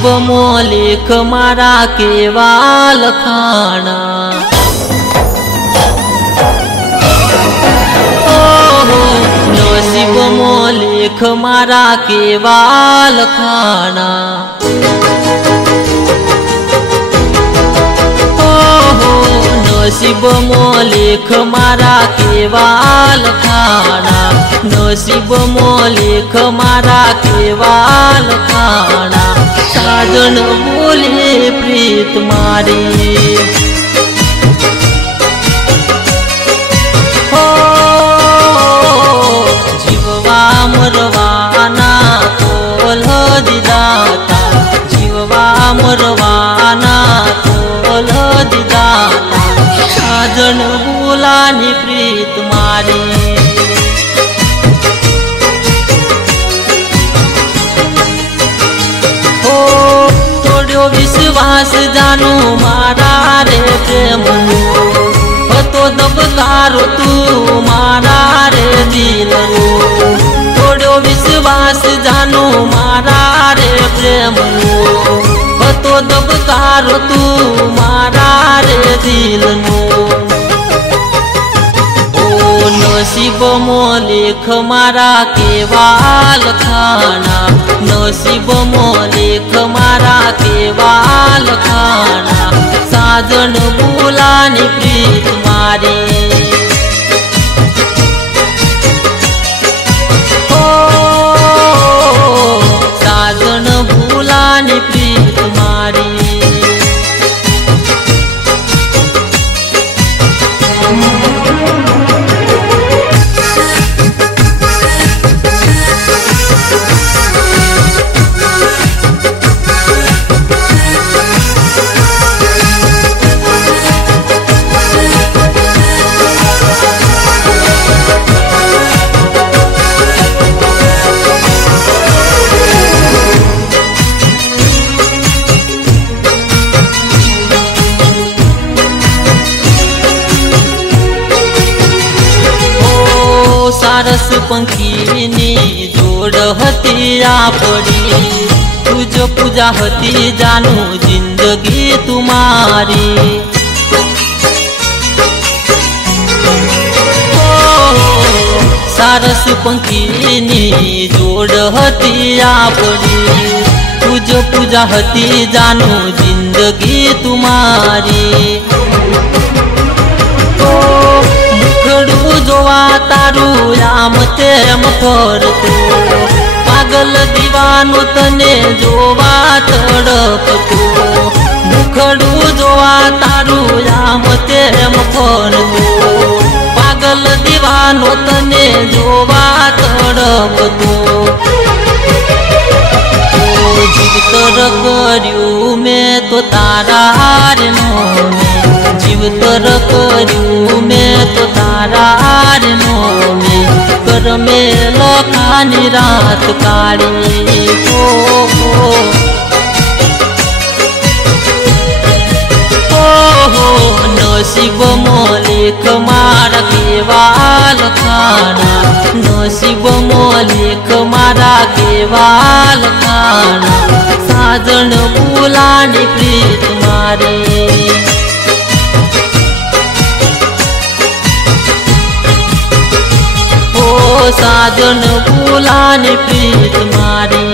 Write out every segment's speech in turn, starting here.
નસીબ મો લેખ મારા કેવા લખાણા, નસીબ મો લેખ મારા કેવા લખાણા, નસીબ મો લેખ મારા કેવા લખાણા, નસીબ મો લેખ મારા કેવા લખાણા, સાજણ બોલે પ્રીત મારી, જીવવા મરવાના તોલ દીધાતા, જીવવા મરવાના તોલ દીધાતા, સાજણ બોલાની પ્રીત મારી, તોડ્યો વિશ્વાસ જાનું મારા રે પ્રેમનું, હતો દબકારો તું મારા રે દિલનું, તોડ્યો વિશ્વાસ જાનું મારા રે પ્રેમનું, હતો દબકારો તું મારા રે દિલનું, નસીબ મો લેખ મારા કેવા લખાણા, નસીબ મો લેખ મારા કેવા લખાણા, સાજણ બોલાની પ્રીત મારી, સાજણ બોલાની પ્રીત મારી, સારસ પંખીની જોડ હતી આપણી, તુજ પૂજા હતી જાનું જિંદગી તુમારી, સારસ પંખીની જોડ હતી આપણી, તુજ પૂજા હતી જાનું જિંદગી તુમારી, મુખડું જોવા તારું આમ તેમ ફરતું, પાગલ દીવાનો તને જોવા તડપતું, મુખડું જોવા તારું આમ તેમ ફરતું, પાગલ દીવાનો તને જોવા તડપતું, જીવતર કર્યું મેં તો તારા રે નોમે, જીવતર કર્યું મેં તો તારા રે નોમે, કરમે લોકાની રાત કાઢી, નસીબ મો લેખ મારા કેવા લખાણા, નસીબ મો લેખ મારા કેવા લખાણા, સાજણ બોલાની પ્રીત મારી, સાજણ બોલાની પ્રીત મારી,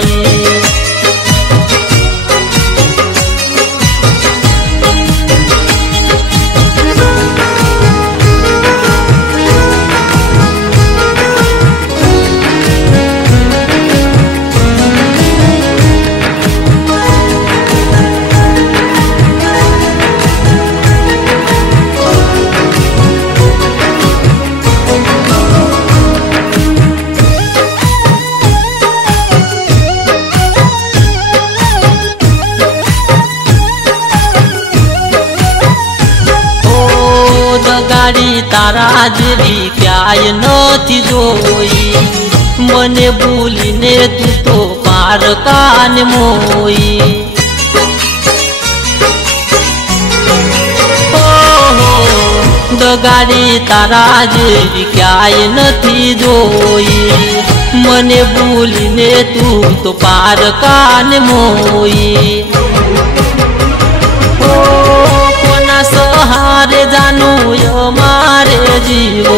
તારા જેવી ક્યાંય નથી જોઈ, મને ભૂલીને તું તો પારકાને મોઈ, દગાડી તારા જેવી ક્યાંય નથી જોઈ, मने भूलीने तू तो पार कान मोई। ओ कोना सहारे जानू यो मारे जीव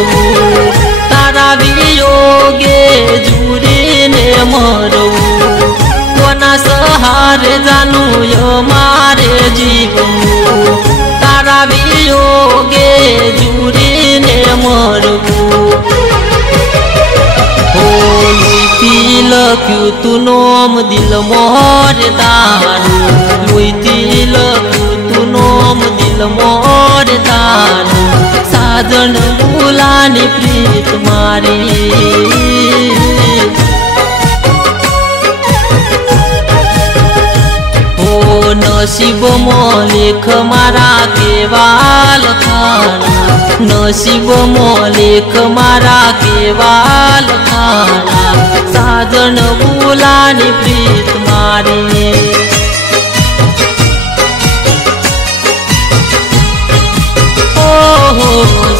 तारा वियोगे जुरीने मरऊ। कोना सहारे जानू यो मारे जीव तारा वियोगे जुरीने मरऊ। लख्यू तू नोम दिल मोर दारू लुईती लख्यू तू नोम दिल मोर दारू साजन बुलाने प्रीत मारी। ओ नसीब मोलेख मारा केवाल खाना नसीब मोलेख मारा केवाल खाना साजन बुलाने प्रीत मारी। ओ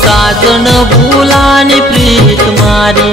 साजन बुलाने प्रीत मारी।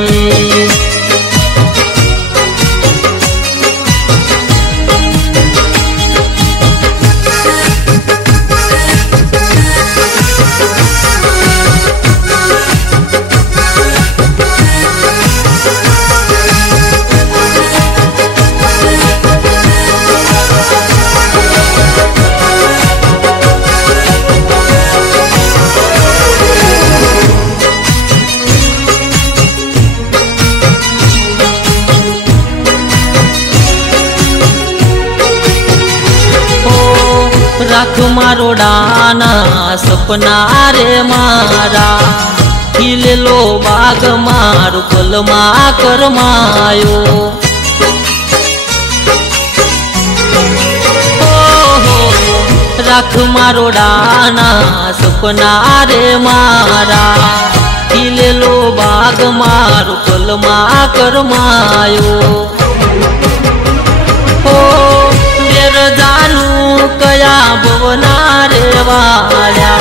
राख मारो डाना सपना रे मारा खिले लो बाग मारो कलमा कर मायो। राख मारो डाना सपना रे मारा खिले लो बाग मारो कलमा कर मायो। जानू कया भवना रे वाल्या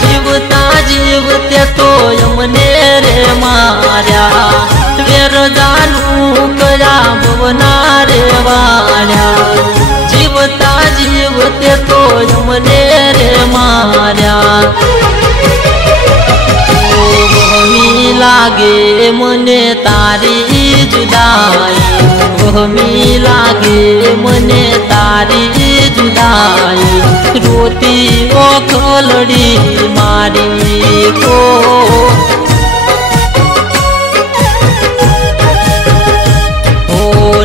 जीवता जीवते तो यमने रे मार्या। वेर जानू कया भवना रे वाल्या जीवता जीवते तो यमने रे मार्या। वहमी लागे मने तारी जुदाई वहमी लागे मने तारी जुदाई रोती ओ खलड़ी मारी को। ओ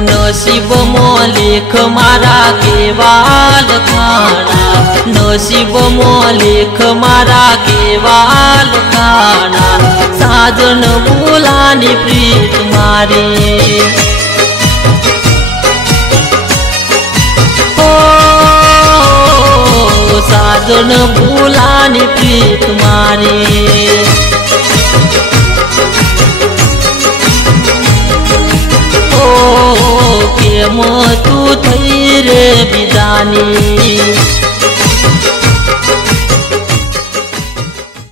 नसीब मोलेख मारा केवाल खाना नसीब मोलेख मारा केवाल खाना साजन बुलाने प्रीत मारी। ओ साजन बुलाने प्रीत मारी।